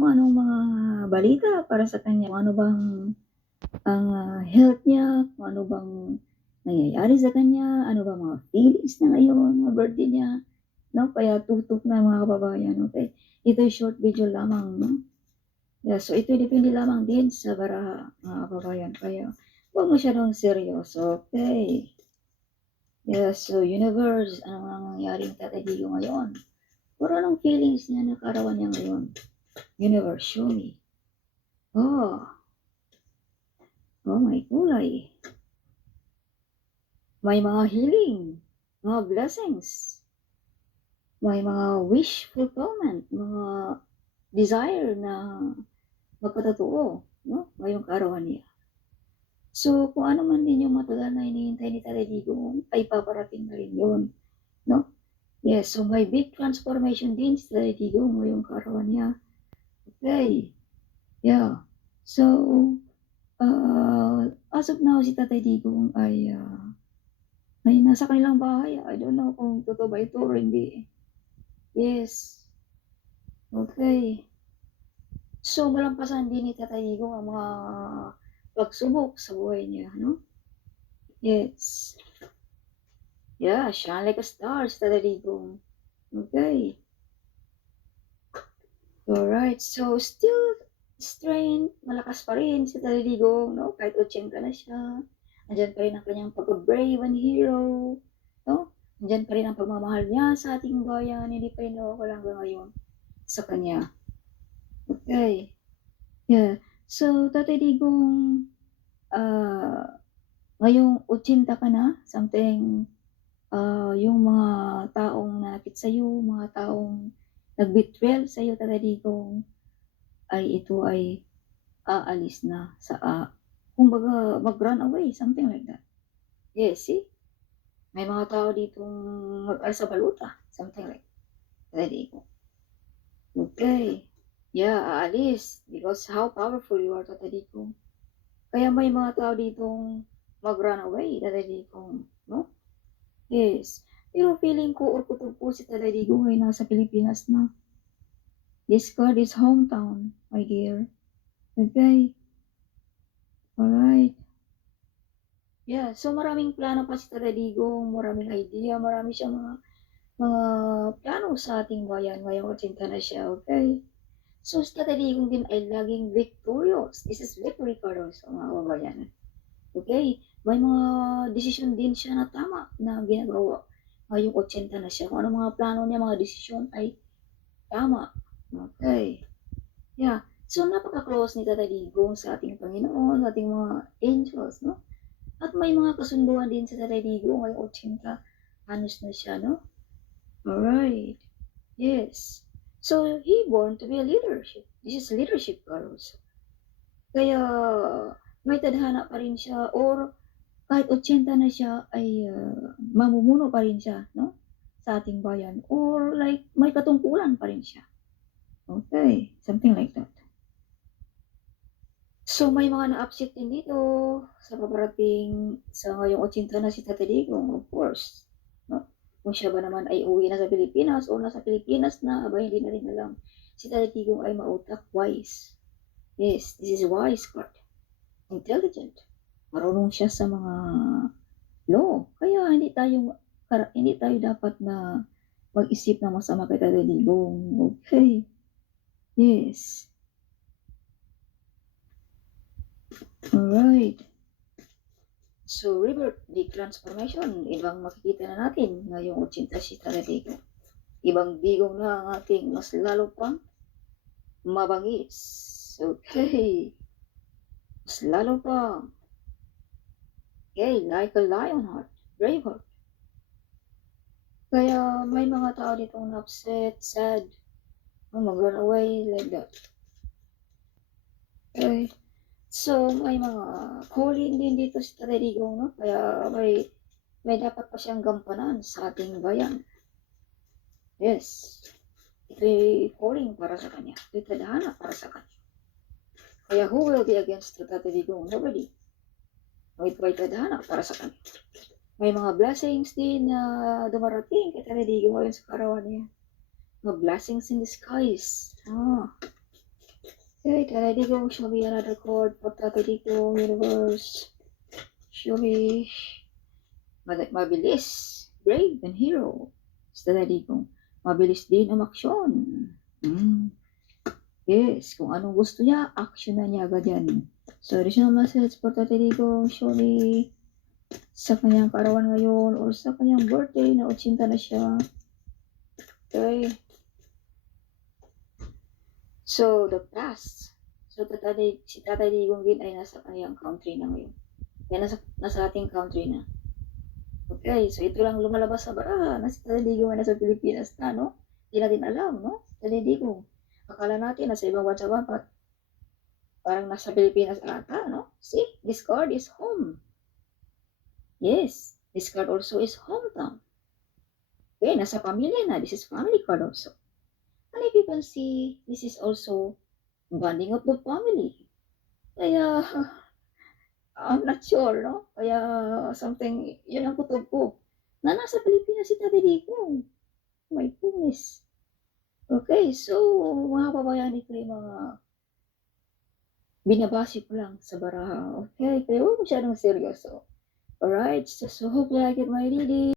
kung anong mga balita para sa kanya, kung ano bang ang, ah, health niya, kung ano bang nangyayari sa kanya, ano bang mga feelings niya ngayon, mga birthday niya, 'no? Kaya tutok na mga kababayan, okey? Ito'y short video lamang, 'no? Yeah, so ito'y depende lamang din sa baraha, mga kababayan, kaya huwag masyadong seryoso, okey? Yeah, so universe, ano ang nangyaring Tatay ngayon? Kung anong feelings niya na kaarawan niya ngayon? Universe, show me. Oh. Oh, may kulay. May mga healing, mga blessings. May mga wish fulfillment, mga desire na magpatotoo, 'no, ngayong kaarawan niya. So, kung ano man din yung matagal na hinihintay ni Tatay Digong ay paparating na rin yun, 'no? Yes, so may big transformation din si Tatay Digong ngayong kaarawan niya. Okey. Yeah. So, ah, as of now si Tatay Digong ay, ah, ay nasa kanilang bahay. I don't know kung totoo ba ito or hindi. Yes. Okey. So, malampasan din ni Tatay Digong ang mga pagsubok sa buhay niya, 'no? Yes. Yeah, shine like a star Tatay Digong. Okey. Alright, so still strength, malakas pa rin si Tatay Digong, 'no, kahit 80 na siya. Andiyan pa rin ang kanyang pagka-brave and hero, 'no? Andiyan pa rin ang pagmamahal niya sa ating bayan, hindi pa rin nawawala hanggang ngayon sa kanya. Okey. Yeah. So, Tatay Digong, ah, ngayong 80 ka na, something, ah, yung mga taong nanakit sa'yo, mga taong nag-betrayal sa'yo, Tatay Digong, ay ito ay aalis na sa, ah, kumbaga mag-run away, something like that. Yes, see? May mga tao ditong mag-aral sa baluta, something like Tatay Digong. Okey. Yeah, aalis because how powerful you are, Tatay Digong. Kaya may mga tao ditong mag-run away, Tatay Digong, 'no? Yes. Pero feeling ko or kutob ko si Tatay Digong ay nasa Pilipinas na. This God is hometown, my dear. Okey. Alright. Yeah, so maraming plano pa si Tatay Digong, maraming idea, marami siyang mga mga plano sa ating bayan ngayong 80 na siya, okey? So, si Tatay Digong din ay laging victorious. This is victory card also, mga kababayan. Okey? May mga desisyon din siya na tama na ginagawa ngayong 80 na siya. Kung anong mga plano niya, mga desisyon ay tama. Okey. Yeah. So, napaka-close ni Tatay Digong sa ating Panginoon, sa ating mga angels, 'no? At may mga kasunduan din si Tatay Digong ngayong 80 anos na siya, 'no? Alright. Yes. So, he born to be a leadership. This is leadership also. Kaya may tadhana pa rin siya or kahit 80 na siya ay, ah, mamumuno pa rin siya, 'no, sa ating bayan or like may katungkulan pa rin siya. Okey, something like that. So, may mga na-upset din dito sa paparating sa ngayong 80 na si Tatay Digong, of course, 'no? Kung siya ba naman ay uuwi na sa Pilipinas o nasa Pilipinas na, aba hindi na rin alam. Si Tatay Digong ay mautak, wise. Yes, this is wise card. Intelligent. Marunong siya sa mga law. Kaya hindi tayo hindi tayo dapat na mag-isip ng masama kay Tatay Digong, okey? Yes. Alright. So, rebirth, big transformation, ibang makikita na natin ngayong 80 si Tatay Digong. Ibang Digong na ang ating mas lalo pang mabangis. Okey. Mas lalo pang okey, like a Lionheart, Braveheart. Kaya may mga tao ditong na-upset, sad, mag-run away, like that. Okey. So, may mga calling din dito si Tatay Digong, 'no, kaya may may dapat pa siyang gampanan sa ating bayan. Yes. Ito'y calling para sa kanya, ito'y tadhana para sa kanya. Kaya who will be against to Tatay Digong? Nobody. O ito ay tadhana para sa kanya. May mga blessings din na dumarating kay Tatay Digong ngayon sa kaarawan niya. Mga blessings in disguise. Ah. Okay, Tatay Digong, show me another card for Tatay Digong Universe. Show me mabilis, brave, and hero. Sa Tatay Digong, mabilis din umaksyon. Mm. Yes, kung anong gusto niya, action na niya agad yan. So, additional message for Tatay Digong, me sa kanyang karawan ngayon or sa kanyang birthday na 80 na siya. Okay. So, the past. So, tatay, si Tatay Digong din ay nasa kanyang country na ngayon. Kaya nasa, nasa ating country na. Okay, so ito lang lumalabas sa baraha na si Tatay Digong ay nasa Pilipinas na, no? Hindi natin alam, no? Tatay Digong. Akala natin nasa ibang bansa ba, but parang nasa Pilipinas ata, no? See, this card is home. Yes, this card also is hometown. Okay, nasa pamilya na. This is family card also. And if you can see, this is also bonding of the family. Kaya, I'm not sure, no? Kaya, something, yun ang kutob ko. Na nasa Pilipinas si Tatay Digong. Oh My goodness. Okay, so, mga kababayan, ito yung mga binabasi ko lang sa baraha. Okay, kaya huwag masyadong seryoso. Alright, so, so hope you like it, my reading.